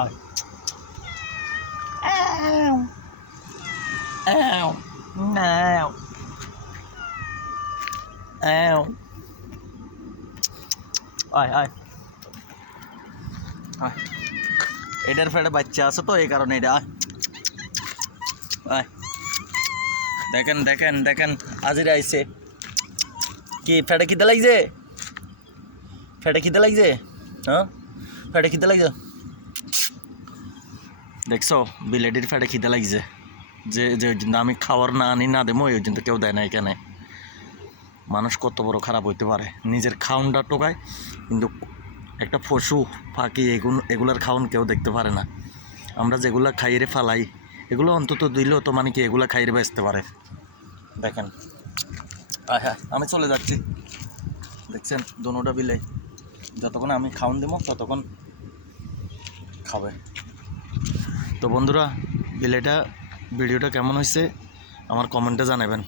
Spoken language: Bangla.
আয় আও আও নাও আও আয় আয় আয় এটার ফেটে বাচ্চা আছে তো এই কারণে এটা আয় আয় দেখেন দেখেন দেখেন আজিরা আইছে কি ফেটে খিদে লাগছে ফেটে খিদে লাগছে হ্যাঁ ফেটে খিদে লাগছে দেখছো বিলেটির ফেটে খিদে লাগছে যে যে আমি খাওয়ার না আনি না দেবো ওই জন্য কেউ দেয় না এখানে মানুষ কত বড় খারাপ হইতে পারে নিজের খাওনটা টোকায় কিন্তু একটা পশু পাখি এগুলার খাওন কেউ দেখতে পারে না আমরা যেগুলা খাইয়ে ফালাই এগুলো অন্তত দিলেও তো মানে কি এগুলা খাইয়ে বেচতে পারে দেখেন হ্যাঁ আমি চলে যাচ্ছি দেখছেন দোনোটা বিলে যতক্ষণ আমি খাওন দিব ততক্ষণ খাবে তো বন্ধুরা বিলেটা ভিডিওটা কেমন হয়েছে আমার কমেন্টে জানাবেন।